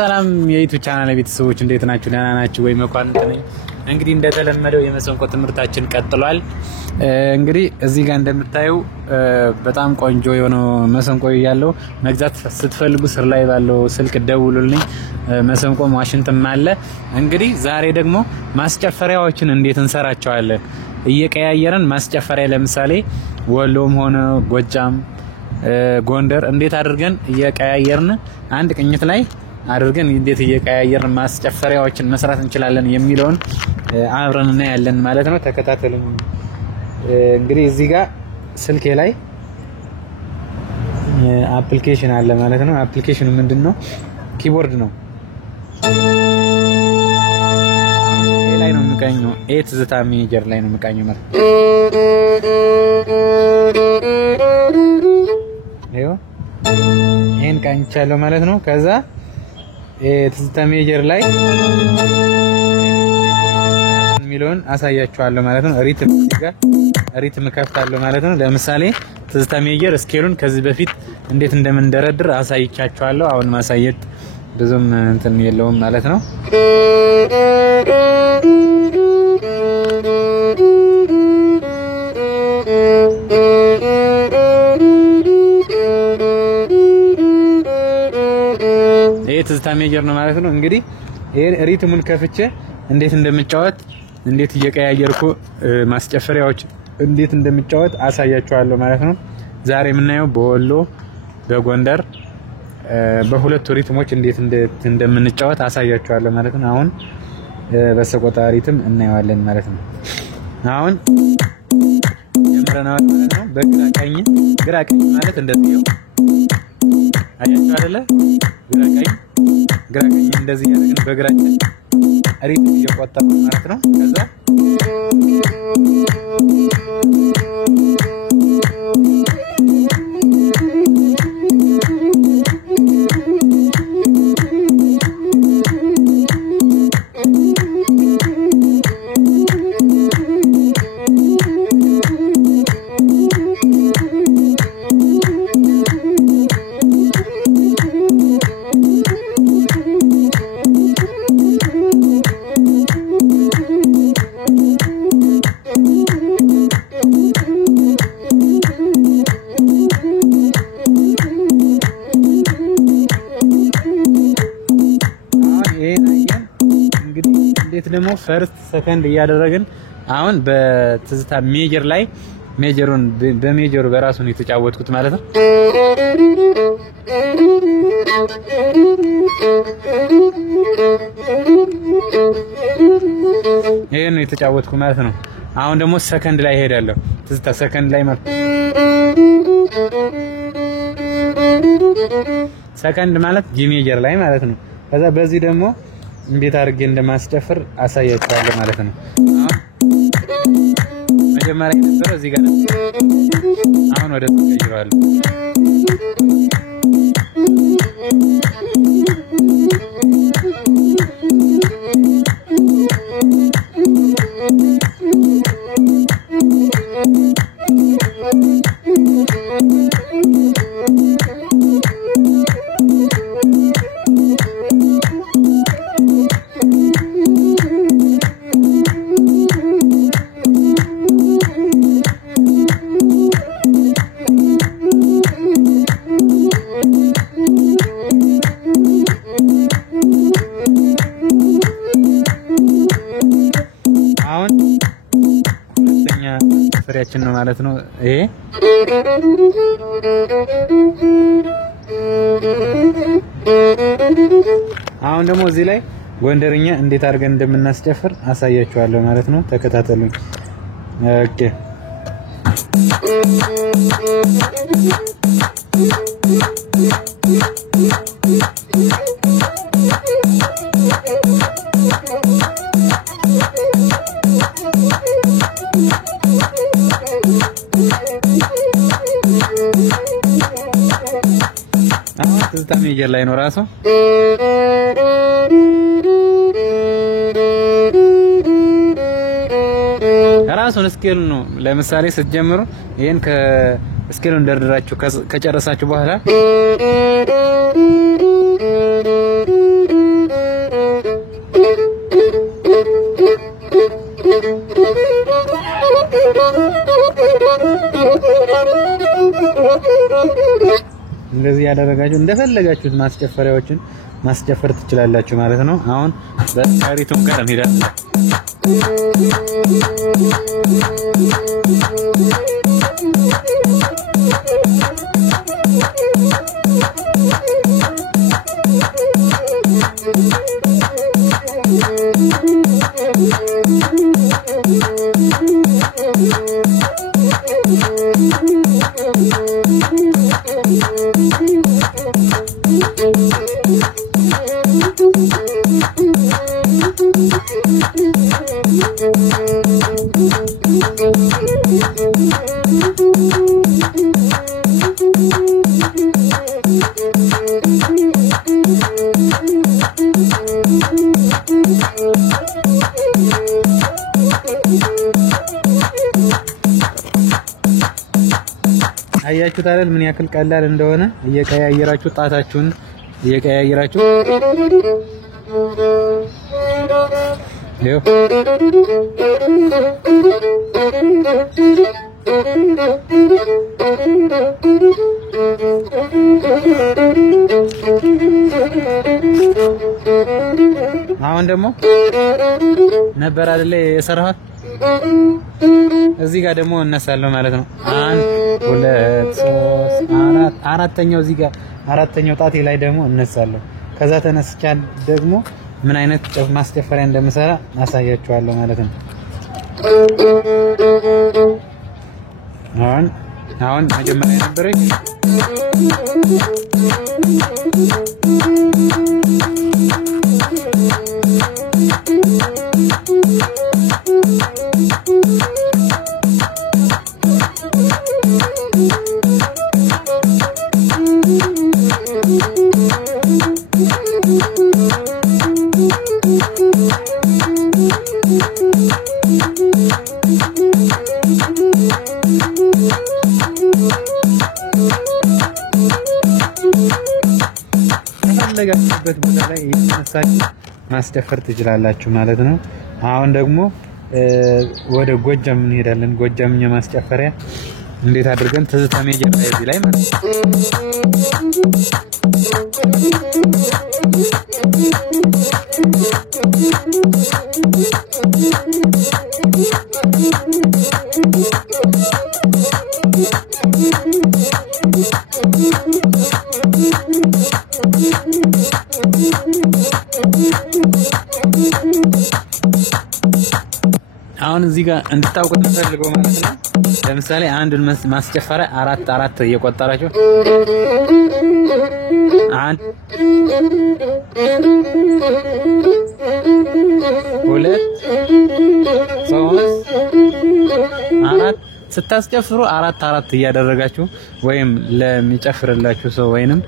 ሰላም የዩቲዩብ ቻናል ቤተሰቦች እንዴት ናችሁ? ደህና ናችሁ ወይ? መኳንንት ነኝ። እንግዲህ እንደተለመደው የመሰንቆ ትምህርታችን ቀጥሏል። እንግዲህ እዚህ ጋር እንደምታዩ በጣም ቆንጆ የሆነው መሰንቆ ያለው መግዛት ስትፈልጉ ስር ላይ ባለው ስልክ ደውሉልኝ። መሰንቆ ዋሽንግተን አለ። እንግዲህ ዛሬ ደግሞ ማስጨፈሪያዎችን እንዴት እንሰራቸዋለን እየቀያየረን ማስጨፈሪያ ለምሳሌ ወሎም ሆነ ጎጃም ጎንደር እንዴት አድርገን እየቀያየርን አንድ ቅኝት ላይ አድርገን እንዴት እየቀያየርን ማስጨፈሪያዎችን መስራት እንችላለን የሚለውን አብረን እናያለን ማለት ነው። ተከታተሉኝ። እንግዲህ እዚህ ጋር ስልኬ ላይ አፕሊኬሽን አለ ማለት ነው። አፕሊኬሽኑ ምንድነው? ኪቦርድ ነው። ላይ ነው የምቃኘው። ትዝታ ሜጀር ላይ ነው የምቃኘው ማለት ነው። ይሄን ቃኝቻለሁ ማለት ነው። ከዛ ትዝታ ሜጀር ላይ ሚሊዮን አሳያችኋለሁ ማለት ነው። ሪትም ከፍታለሁ ማለት ነው። ለምሳሌ ትዝታ ሜጀር ስኬሉን ከዚህ በፊት እንዴት እንደምንደረድር አሳይቻችኋለሁ። አሁን ማሳየት ብዙም እንትን የለውም ማለት ነው። ትዝታ ሜጀር ነው ማለት ነው። እንግዲህ ሪትሙን ከፍቼ እንዴት እንደምጫወት እንዴት እየቀያየርኩ ማስጨፈሪያዎች እንዴት እንደምጫወት አሳያችኋለሁ ማለት ነው። ዛሬ የምናየው በወሎ በጎንደር በሁለት ሪትሞች እንዴት እንደምንጫወት አሳያችኋለሁ ማለት ነው። አሁን በሰቆጣ ሪትም እናየዋለን ማለት ነው። አሁን ጀምረናል ማለት ነው። ግራ ቀኝ ማለት እንደዚህ ነው። አያችሁ አይደለ? ግራ ቀኝ እንደዚህ ያደርግን በግራችን ሪትም እየቆጠርን ማለት ነው። ከዛ ደግሞ ፈርስት ሰከንድ እያደረግን አሁን በትዝታ ሜጀር ላይ ሜጀሩን በሜጀሩ በራሱ ነው የተጫወትኩት ማለት ነው። ይሄን ነው የተጫወትኩት ማለት ነው። አሁን ደግሞ ሰከንድ ላይ ሄዳለሁ። ትዝታ ሰከንድ ላይ ማለት ሰከንድ ማለት ጂ ሜጀር ላይ ማለት ነው። ከዛ በዚህ ደግሞ እንዴት አድርጌ እንደማስጨፍር አሳያችኋለሁ ማለት ነው። መጀመሪያ የነበረው እዚህ ጋር ነው። አሁን ወደ ተቀይሯል። ፍሬያችን ነው ማለት ነው። ይሄ አሁን ደግሞ እዚህ ላይ ጎንደርኛ እንዴት አድርገን እንደምናስጨፍር አሳያችኋለሁ ማለት ነው። ተከታተሉኝ። ኦኬ ትዝታ ሜጀር ላይ ነው ራሱ ራሱን ስኬል ነው። ለምሳሌ ስትጀምሩ ይሄን ከስኬሉን ደርድራችሁ ከጨረሳችሁ በኋላ እንደዚህ ያደረጋችሁ እንደፈለጋችሁት ማስጨፈሪያዎችን ማስጨፈር ትችላላችሁ ማለት ነው። አሁን በሪቱም ጋር እንሄዳለን። አያችሁት አይደል ምን ያክል ቀላል እንደሆነ እየቀያየራችሁ ጣታችሁን እየቀያየራችሁ አሁን ደግሞ ነበር አይደል የሰራሁት እዚህ ጋር ደግሞ እነሳለሁ ማለት ነው። 1 2 3 4 አራተኛው እዚህ ጋር አራተኛው ጣቴ ላይ ደግሞ እነሳለሁ። ከዛ ተነስቻ ደግሞ ምን አይነት ማስጨፈሪያ እንደምሰራ አሳያችኋለሁ ማለት ነው። አሁን መጀመሪያ ነበረኝ ፈለጋችሁበት ቦታ ላይ እየተነሳችሁ ማስጨፈር ትችላላችሁ ማለት ነው። አሁን ደግሞ ወደ ጎጃም እንሄዳለን። ጎጃምኛ ማስጨፈሪያ እንዴት አድርገን ትዝታ ሜጀር ላይ እዚህ ላይ ማለት ነው። አሁን እዚህ ጋር እንድታውቁት ፈልገው ማለት ነው። ለምሳሌ አንዱን ማስጨፈሪያ 4 እየቆጠራችሁ 1 2 3 4 ስታስጨፍሩ 4 እያደረጋችሁ ወይም ለሚጨፍርላችሁ ሰው ወይንም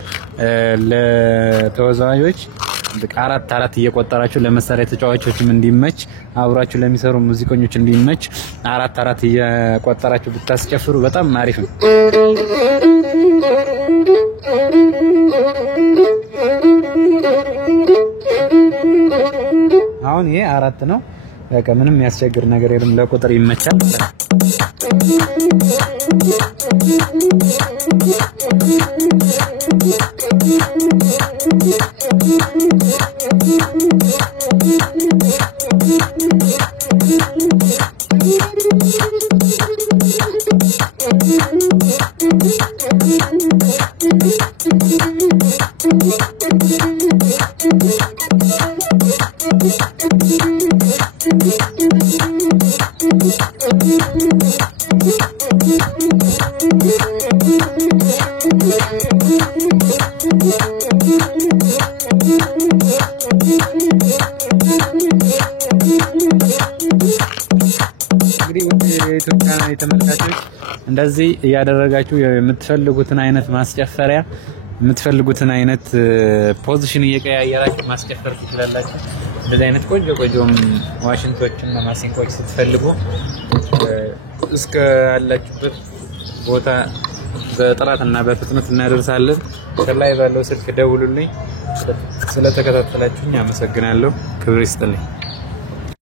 ለተወዛዋዦች 4 እየቆጠራችሁ ለመሳሪያ ተጫዋቾችም እንዲመች አብራችሁ ለሚሰሩ ሙዚቀኞች እንዲመች 4 እየቆጠራችሁ ብታስጨፍሩ በጣም አሪፍ ነው። አሁን ይሄ 4 ነው። በቃ ምንም የሚያስቸግር ነገር የለም። ለቁጥር ይመቻል። እንግዲህ ወደ ኢትዮጵያ ተመልካቾች እንደዚህ ያደረጋችሁ የምትፈልጉትን አይነት ማስጨፈሪያ የምትፈልጉትን አይነት ፖዚሽን እየቀያየራችሁ ማስጨፈር ትችላላችሁ። እንደዚህ አይነት ቆንጆ ዋሽንቶችና ማሲንቆች ስትፈልጉ እስከ ያላችሁበት ቦታ በጥራትና በፍጥነት እናደርሳለን። ከላይ ባለው ስልክ ደውሉልኝ። ስለተከታተላችሁኝ አመሰግናለሁ። ክብር ይስጥልኝ።